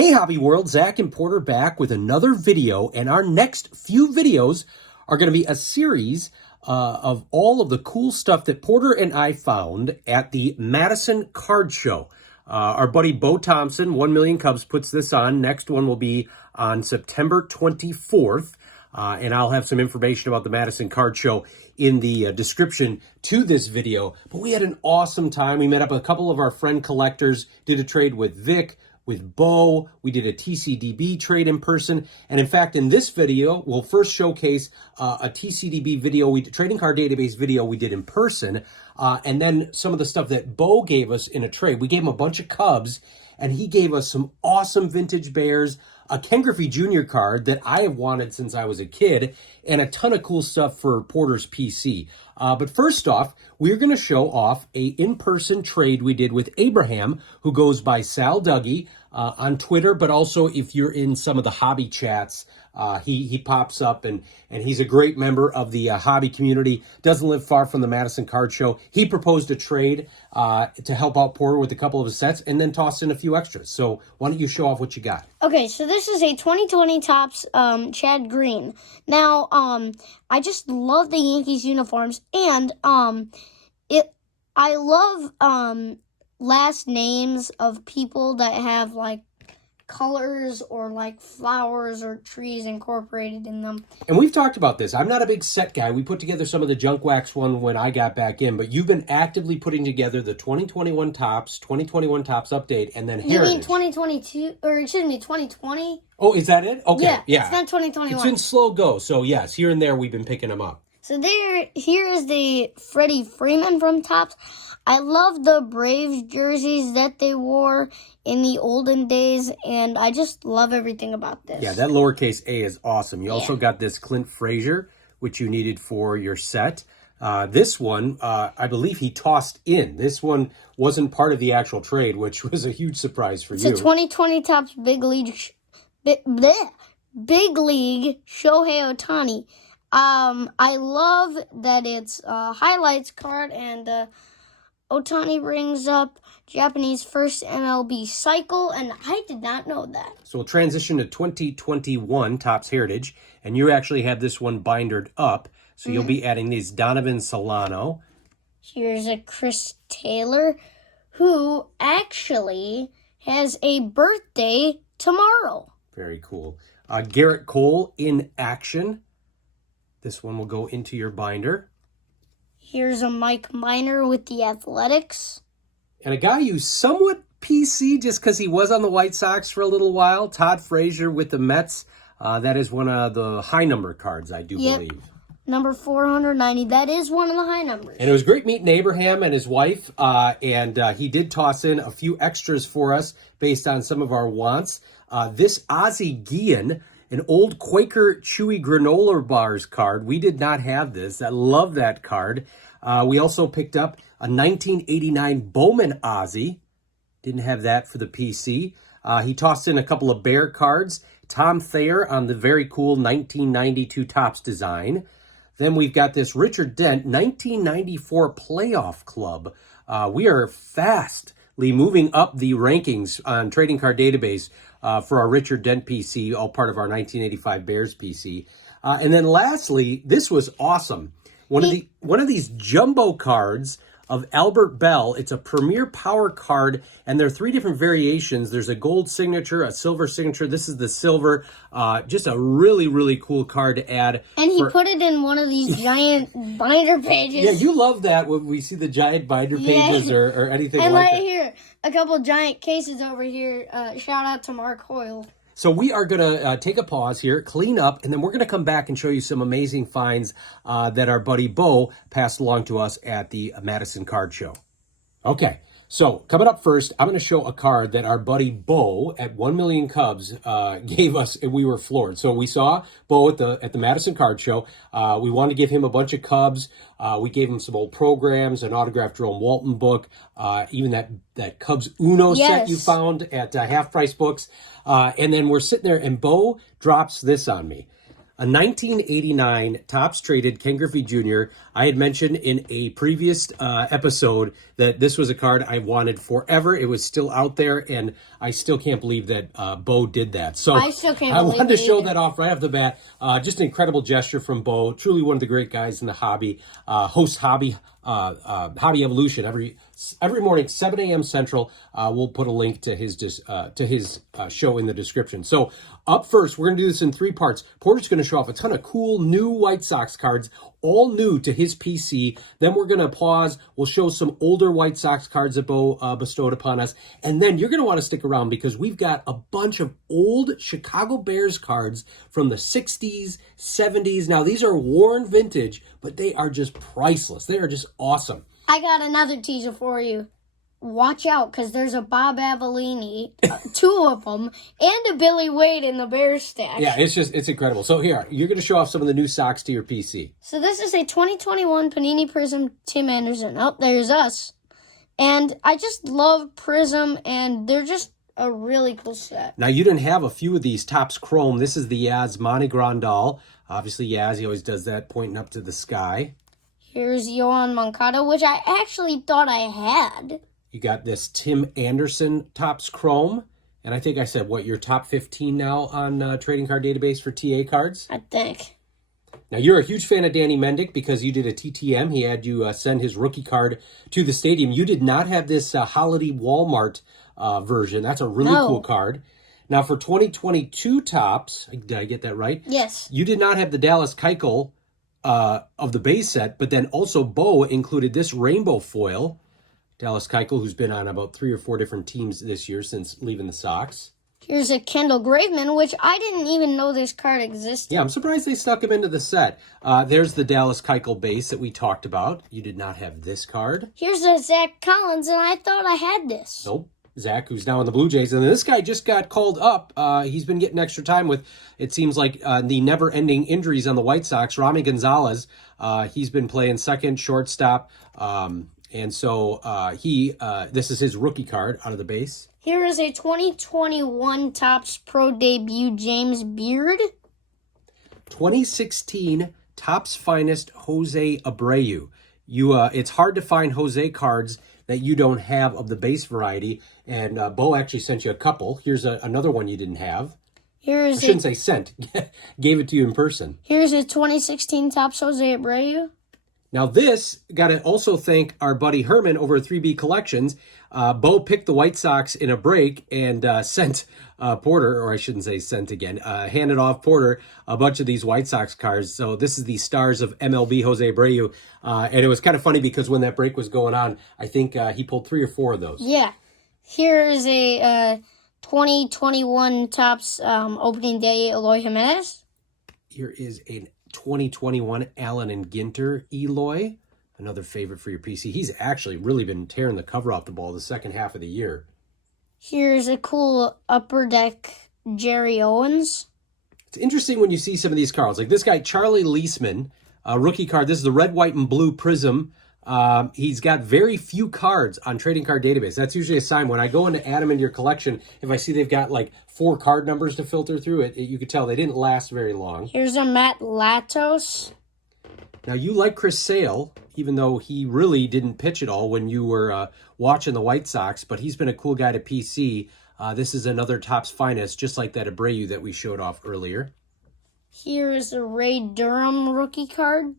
Hey Hobby World, Zach and Porter back with another video, and our next few videos are going to be a series of all of the cool stuff that Porter and I found at the Madison Card Show. Our buddy Beau Thompson, 1 Million Cubs, puts this on. Next one will be on September 24th, and I'll have some information about the Madison Card Show in the description to this video. But we had an awesome time. We met up with a couple of our friend collectors, did a trade with Vic, with Beau. We did a TCDB trade in person. And in fact, in this video, we'll first showcase a TCDB video, trading card database video we did in person. And then some of the stuff that Beau gave us in a trade. We gave him a bunch of Cubs, and he gave us some awesome vintage Bears, a Ken Griffey Jr. card that I have wanted since I was a kid, and a ton of cool stuff for Porter's PC. But first off, we're going to show off a in-person trade we did with Abreu, who goes by Sal Dougie on Twitter, but also if you're in some of the hobby chats, he pops up, and he's a great member of the hobby community. Doesn't live far from the Madison Card Show. He proposed a trade to help out Porter with a couple of his sets, and then tossed in a few extras. So why don't you show off what you got? Okay, so this is a 2020 Topps Chad Green. Now, I just love the Yankees uniforms, and I love last names of people that have like colors or like flowers or trees incorporated in them. And we've talked about this. I'm not a big set guy. We put together some of the junk wax one when I got back in, but you've been actively putting together the 2021 Topps update, and then Heritage. You mean 2022, or excuse me, 2020? Oh, is that it? Okay, yeah. It's not 2021. It's in slow go, so yes, here and there we've been picking them up. So here is the Freddie Freeman from Topps. I love the Braves jerseys that they wore in the olden days, and I just love everything about this. Yeah, that lowercase a is awesome. You also got this Clint Frazier, which you needed for your set. This one, I believe he tossed in. This one wasn't part of the actual trade, which was a huge surprise for you. It's a 2020 Topps Big League Shohei Ohtani. I love that it's a highlights card, and Ohtani brings up Japanese first MLB cycle, and I did not know that. So we'll transition to 2021 Topps Heritage, and you actually have this one bindered up, so you'll be adding these Donovan Solano. Here's a Chris Taylor, who actually has a birthday tomorrow. Very cool. Garrett Cole in action. This one will go into your binder. Here's a Mike Minor with the Athletics. And a guy you somewhat PC just because he was on the White Sox for a little while, Todd Frazier with the Mets. That is one of the high number cards, I do believe. Number 490. That is one of the high numbers. And it was great meeting Abreu and his wife. And he did toss in a few extras for us based on some of our wants. This Ozzie Guillen, an old Quaker Chewy granola bars card. We did not have this. I love that card. We also picked up a 1989 Bowman Ozzie. Didn't have that for the PC. He tossed in a couple of Bear cards. Tom Thayer on the very cool 1992 Topps design. Then we've got this Richard Dent 1994 Playoff Club. We are fastly moving up the rankings on Trading Card Database for our Richard Dent PC, all part of our 1985 Bears PC. And then lastly, this was awesome. One of these jumbo cards of Albert Bell. It's a Premier Power card, and there are 3 different variations. There's a gold signature, a silver signature. This is the silver. Just a really, really cool card to add. And he put it in one of these giant binder pages. Yeah, you love that when we see the giant binder pages or anything and like that. And right here, a couple giant cases over here. Shout out to Mark Hoyle. So we are going to take a pause here, clean up, and then we're going to come back and show you some amazing finds that our buddy Beau passed along to us at the Madison Card Show. Okay, so coming up first, I'm going to show a card that our buddy Beau at 1 Million Cubs gave us, and we were floored. So we saw Beau at the Madison Card Show. We wanted to give him a bunch of Cubs. We gave him some old programs, an autographed Jerome Walton book, even that Cubs Uno set you found at Half Price Books. And then we're sitting there, and Beau drops this on me. A 1989 Topps traded Ken Griffey Jr. I had mentioned in a previous episode that this was a card I wanted forever. It was still out there, and I still can't believe that Beau did that. So I still can't I believe wanted to it show either. that off right off the bat. Just an incredible gesture from Beau. Truly one of the great guys in the hobby. Hosts Hobby Evolution every morning, 7 a.m. Central. We'll put a link to his show in the description. So up first, we're going to do this in 3 parts. Porter's going to show off a ton of cool new White Sox cards, all new to his PC. Then we're going to pause. We'll show some older White Sox cards that Beau bestowed upon us. And then you're going to want to stick around because we've got a bunch of old Chicago Bears cards from the 60s, 70s. Now, these are worn vintage, but they are just priceless. They are just awesome. I got another teaser for you. Watch out, because there's a Bob Avellini, 2 of them, and a Billy Wade in the Bears stash. Yeah, it's incredible. So here, you're going to show off some of the new socks to your PC. So this is a 2021 Panini Prism Tim Anderson. Oh, there's us. And I just love Prism, and they're just a really cool set. Now, you didn't have a few of these Topps Chrome. This is the Yaz Monte Grandal. Obviously, Yaz, he always does that, pointing up to the sky. Here's Yohan Moncada, which I actually thought I had. You got this Tim Anderson Topps Chrome. And I think I said, what, your top 15 now on Trading Card Database for TA cards? I think. Now, you're a huge fan of Danny Mendick because you did a TTM. He had you send his rookie card to the stadium. You did not have this Holiday Walmart version. That's a really cool card. Now, for 2022 Topps, did I get that right? Yes. You did not have the Dallas Keuchel of the base set, but then also Beau included this rainbow foil. Dallas Keuchel, who's been on about 3 or 4 different teams this year since leaving the Sox. Here's a Kendall Graveman, which I didn't even know this card existed. Yeah, I'm surprised they snuck him into the set. There's the Dallas Keuchel base that we talked about. You did not have this card. Here's a Zack Collins, and I thought I had this. Nope. Zach, who's now in the Blue Jays. And this guy just got called up. He's been getting extra time with, it seems like, the never-ending injuries on the White Sox. Rami Gonzalez, he's been playing second, shortstop. And so this is his rookie card out of the base. Here is a 2021 Topps Pro debut, James Beard. 2016 Topps Finest, Jose Abreu. It's hard to find Jose cards that you don't have of the base variety. And Beau actually sent you a couple. Here's another one you didn't have. I shouldn't say sent. Gave it to you in person. Here's a 2016 Topps Jose Abreu. Now this, got to also thank our buddy Herman over at 3B Collections. Beau picked the White Sox in a break and sent Porter, or I shouldn't say sent again, handed off Porter a bunch of these White Sox cards. So this is the Stars of MLB Jose Abreu. And it was kind of funny because when that break was going on, I think he pulled 3 or 4 of those. Yeah. Here is a 2021 Topps opening day Eloy Jimenez. Here is a 2021 Allen and Ginter Eloy, another favorite for your PC. He's actually really been tearing the cover off the ball the second half of the year. Here's a cool Upper Deck Jerry Owens. It's interesting when you see some of these cards. Like this guy, Charlie Leisman, rookie card. This is the red, white, and blue Prism. He's got very few cards on Trading Card Database. That's usually a sign. When I go in to add them into your collection, if I see they've got like 4 card numbers to filter through it, you could tell they didn't last very long. Here's a Matt Latos. Now, you like Chris Sale, even though he really didn't pitch at all when you were watching the White Sox, but he's been a cool guy to PC. This is another Topps Finest, just like that Abreu that we showed off earlier. Here is a Ray Durham rookie card.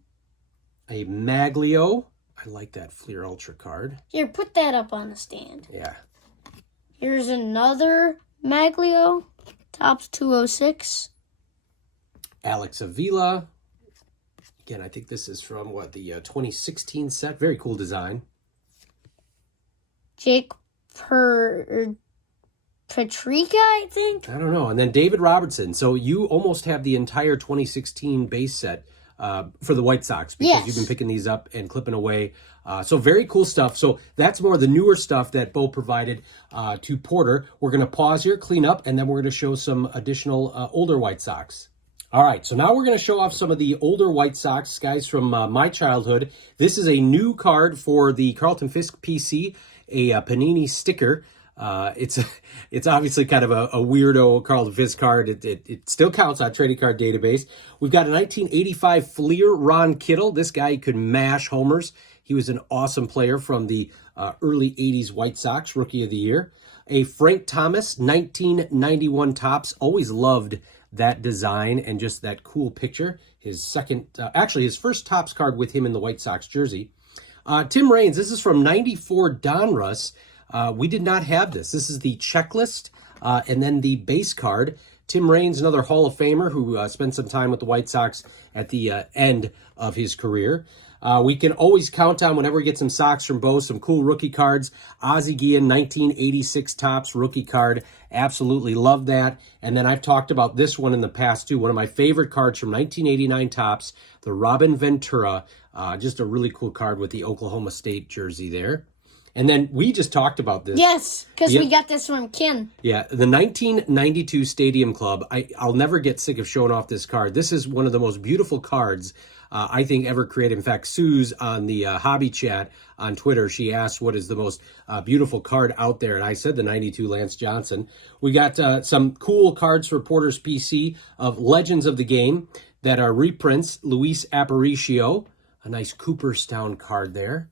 A Maglio. I like that Fleer Ultra card. Here, put that up on the stand. Yeah. Here's another Maglio, Topps 206. Alex Avila. Again, I think this is from, the 2016 set. Very cool design. Jake Petrika, I think. I don't know. And then David Robertson. So you almost have the entire 2016 base set for the White Sox because you've been picking these up and clipping away. So very cool stuff. So that's more of the newer stuff that Beau provided to Porter. We're going to pause here, clean up, and then we're going to show some additional older White Sox. All right, so now we're going to show off some of the older White Sox, guys, from my childhood. This is a new card for the Carlton Fisk PC, a Panini sticker. It's obviously kind of a weirdo Carlton Fisk card. It still counts on Trading Card Database. We've got a 1985 Fleer Ron Kittle. This guy could mash homers. He was an awesome player from the early 80s White Sox Rookie of the Year. A Frank Thomas 1991 Topps. Always loved that design and just that cool picture. His second, actually his first Topps card with him in the White Sox jersey. Tim Raines, this is from 94 Donruss. We did not have this. This is the checklist and then the base card. Tim Raines, another Hall of Famer who spent some time with the White Sox at the end of his career. We can always count on whenever we get some Sox from Beau, some cool rookie cards. Ozzie Guillen, 1986 Topps rookie card. Absolutely love that. And then I've talked about this one in the past too. One of my favorite cards from 1989 Topps, the Robin Ventura. Just a really cool card with the Oklahoma State jersey there. And then we just talked about this. Yes, because we got this from Ken. Yeah, the 1992 Stadium Club. I'll never get sick of showing off this card. This is one of the most beautiful cards I think ever created. In fact, Sue's on the hobby chat on Twitter. She asked what is the most beautiful card out there, and I said the 92 Lance Johnson. We got some cool cards for Porter's PC of Legends of the Game that are reprints. Luis Aparicio, a nice Cooperstown card there.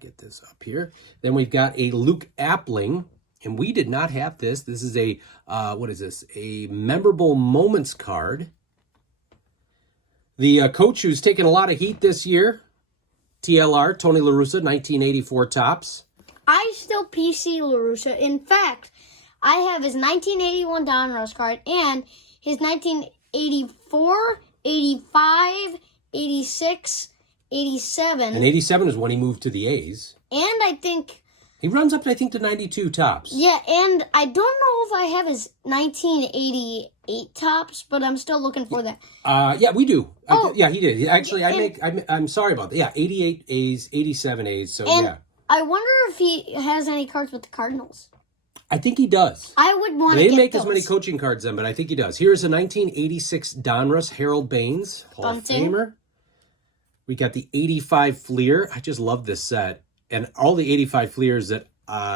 Get this up here. Then we've got a Luke Appling, and we did not have this. This is a, what is this? A Memorable Moments card. The coach who's taken a lot of heat this year, TLR, Tony La Russa, 1984 Topps. I still PC La Russa. In fact, I have his 1981 Donruss card and his 1984, 85, 86, 87. And 87 is when he moved to the A's. And I think... He runs up, I think, to 92 Topps. Yeah, and I don't know if I have his 1988 Topps, but I'm still looking for that. Yeah, we do. Oh, yeah, he did. Actually, I'm sorry about that. Yeah, 88 A's, 87 A's, so and yeah. I wonder if he has any cards with the Cardinals. I think he does. I would want to get They didn't make those. as many coaching cards then, but I think he does. Here's a 1986 Donruss Harold Baines, Hall of Famer. We got the 85 Fleer. I just love this set. And all the 85 Fleers that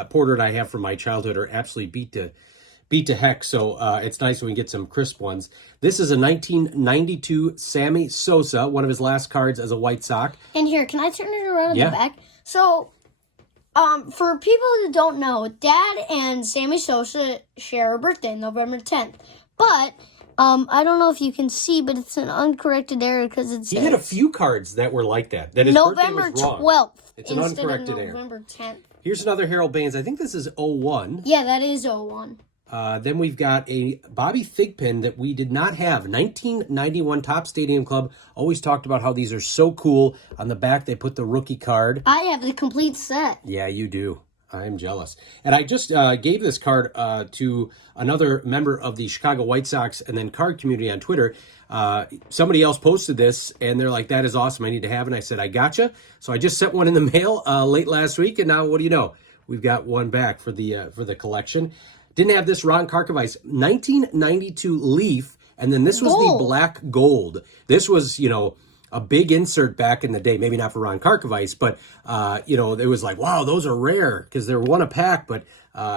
Porter and I have from my childhood are absolutely beat to heck. So it's nice when we get some crisp ones. This is a 1992 Sammy Sosa, one of his last cards as a White Sox. And here, can I turn it around in the back? So, for people who don't know, Dad and Sammy Sosa share a birthday, November 10th. But... I don't know if you can see, but it's an uncorrected error because it says... He had a few cards that were like that. That his November birthday was wrong. 12th. It's an uncorrected error. November 10th. Here's another Harold Baines. I think this is 01. Yeah, that is 01. Then we've got a Bobby Thigpen that we did not have. 1991 Topps Stadium Club. Always talked about how these are so cool. On the back, they put the rookie card. I have the complete set. Yeah, you do. I'm jealous. And I just gave this card to another member of the Chicago White Sox and then card community on Twitter. Somebody else posted this, and they're like, that is awesome. I need to have it. And I said, I gotcha. So I just sent one in the mail late last week, and now what do you know? We've got one back for the collection. Didn't have this Ron Karkovice 1992 Leaf, and then this was the black gold. This was, a big insert back in the day, maybe not for Ron Karkovice, but, it was like, wow, those are rare because they were one a pack. But,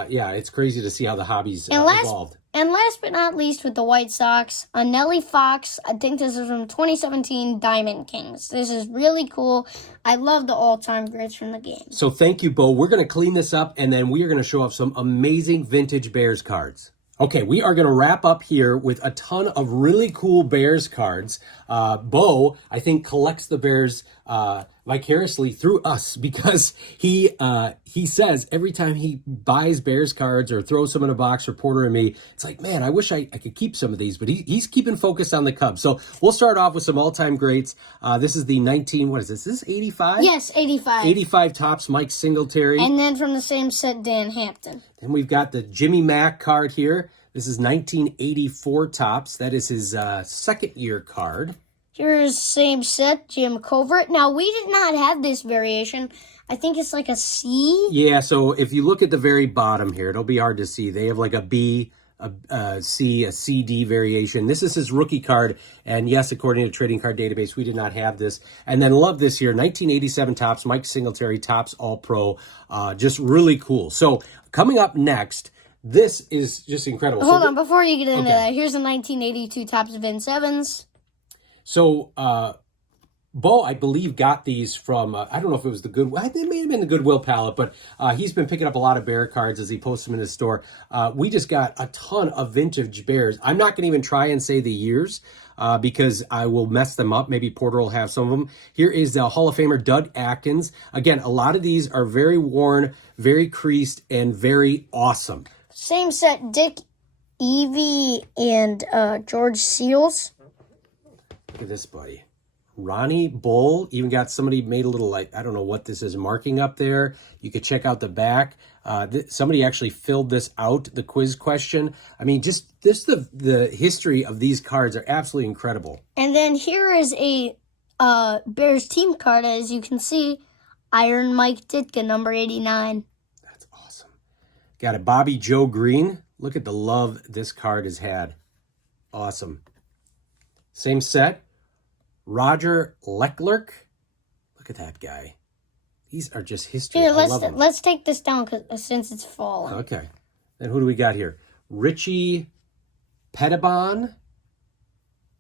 yeah, it's crazy to see how the hobby's evolved. And last but not least with the White Sox, a Nellie Fox. I think this is from 2017 Diamond Kings. This is really cool. I love the all-time greats from the game. So thank you, Beau. We're going to clean this up, and then we are going to show off some amazing vintage Bears cards. Okay, we are going to wrap up here with a ton of really cool Bears cards. Beau, I think, collects the Bears vicariously through us because he says every time he buys Bears cards or throws them in a box for Porter and me, it's like, man, I wish I could keep some of these, but he's keeping focus on the Cubs. So we'll start off with some all-time greats. This is the what is this? Is this 85? Yes, 85. 85 Topps, Mike Singletary. And then from the same set, Dan Hampton. Then we've got the Jimmy Mack card here. This is 1984 Topps. That is his second-year card. Here's same set, Jim Covert. Now, we did not have this variation. I think it's like a C. Yeah, so if you look at the very bottom here, it'll be hard to see. They have like a B, a C, a CD variation. This is his rookie card. And yes, according to Trading Card Database, we did not have this. And then love this here, 1987 Topps, Mike Singletary, Topps All-Pro. Just really cool. So coming up next... This is just incredible. Hold on, before you get into that, here's a 1982 Topps Vince Evans. So Beau, I believe, got these from, I don't know if it was the Goodwill. It may have been the Goodwill palette, but he's been picking up a lot of Bear cards as he posts them in his store. We just got a ton of vintage Bears. I'm not going to even try and say the years because I will mess them up. Maybe Porter will have some of them. Here is the Hall of Famer Doug Atkins. Again, a lot of these are very worn, very creased, and very awesome. Same set, Dick Evie and George Seals. Look at this, buddy. Ronnie Bull, even got somebody made a little, like, I don't know what this is, marking up there. You could check out the back. Somebody actually filled this out, the quiz question. I mean, just the history of these cards are absolutely incredible. And then here is a Bears team card, as you can see, Iron Mike Ditka, number 89. That's awesome. Got a Bobby Joe Green. Look at the love this card has had. Awesome. Same set. Roger Leclerc. Look at that guy. These are just history. Here, I love them. let's take this down since it's fallen. Okay. Then who do we got here? Richie Pettibon,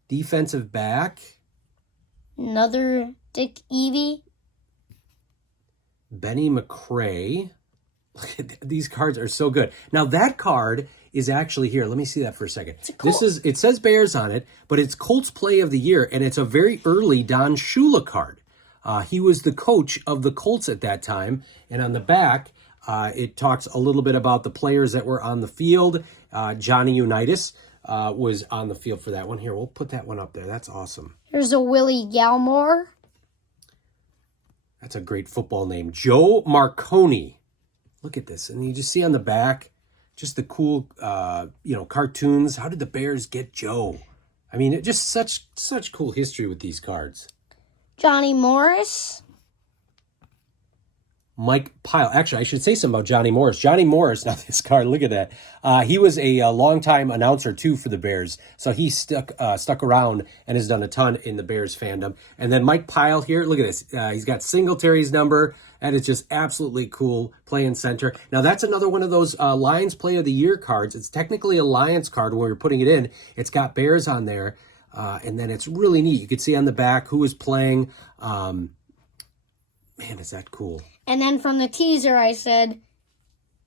defensive back. Another Dick Evie. Benny McCrae. Look at these cards are so good. Now that card is actually here. Let me see that for a second. It says Bears on it, but it's Colts Play of the Year, and it's a very early Don Shula card. He was the coach of the Colts at that time, and on the back, it talks a little bit about the players that were on the field. Johnny Unitas was on the field for that one. Here, we'll put that one up there. That's awesome. Here's a Willie Galmore. That's a great football name. Joe Marconi. Look at this. And you just see on the back, just the cool, cartoons. How did the Bears get Joe? I mean, it just such cool history with these cards. Johnny Morris. Mike Pyle. Actually, I should say something about Johnny Morris. Johnny Morris, now this card, look at that. He was a longtime announcer, too, for the Bears. So he stuck around and has done a ton in the Bears fandom. And then Mike Pyle here, look at this. He's got Singletary's number, and it's just absolutely cool, playing center. Now, that's another one of those Lions Play of the Year cards. It's technically a Lions card when we're putting it in. It's got Bears on there, and then it's really neat. You can see on the back who is playing. Man, is that cool. And then from the teaser, I said,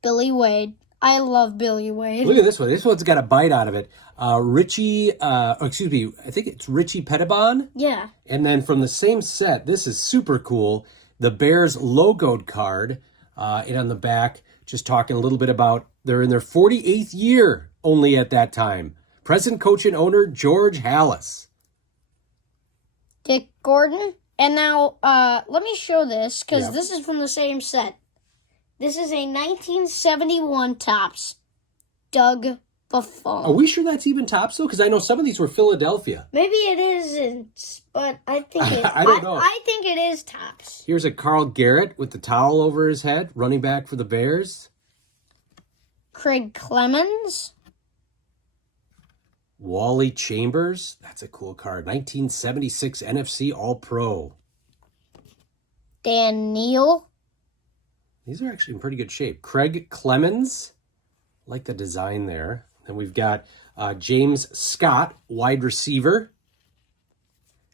Billy Wade. I love Billy Wade. Look at this one. This one's got a bite out of it. Richie, I think it's Richie Pettibon. Yeah. And then from the same set, this is super cool. The Bears logoed card, and on the back, just talking a little bit about they're in their 48th year only at that time. Present coach and owner, George Halas. Dick Gordon. And now, let me show this, because this is from the same set. This is a 1971 Topps Doug Buffon. Are we sure that's even Topps, though? Because I know some of these were Philadelphia. Maybe it isn't, but I think it, I don't know. I think it is Topps. Here's a Carl Garrett with the towel over his head, running back for the Bears. Craig Clemens. Wally Chambers. That's a cool card. 1976 NFC All-Pro. Dan Neal. These are actually in pretty good shape. Craig Clemens. Like the design there. Then we've got James Scott, wide receiver.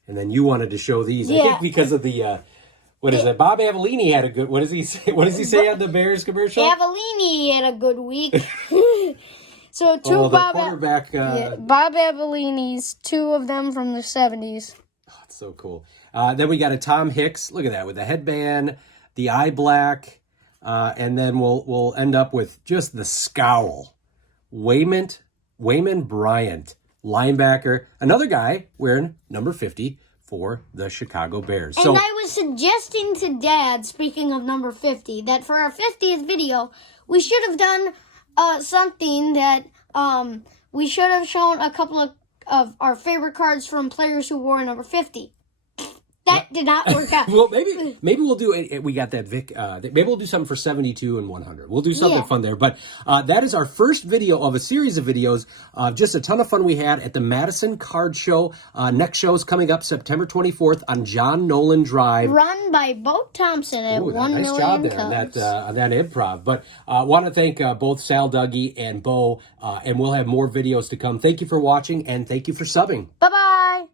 And then you wanted to show these, I think, because of the... what is it? Bob Avellini had a good... What does he say? What does he say on the Bears commercial? Avellini had a good week. So quarterback. Bob Avellini's, two of them from the 70s. Oh, it's so cool. Then we got a Tom Hicks. Look at that, with the headband, the eye black, and then we'll end up with just the scowl. Wayman Bryant, linebacker, another guy wearing number 50 for the Chicago Bears. And I was suggesting to Dad, speaking of number 50, that for our 50th video, we should have done something that we should have shown a couple of our favorite cards from players who wore number 50. That did not work out. Well, maybe we'll do it. We got that Vic. Maybe we'll do something for 72 and 100. We'll do something fun there. But that is our first video of a series of videos. Just a ton of fun we had at the Madison Card Show. Next show is coming up September 24th on John Nolan Drive. Run by Beau Thompson at 1 nice million job there Cubs. on that improv. But I want to thank both Sal Dougie and Beau, and we'll have more videos to come. Thank you for watching, and thank you for subbing. Bye-bye.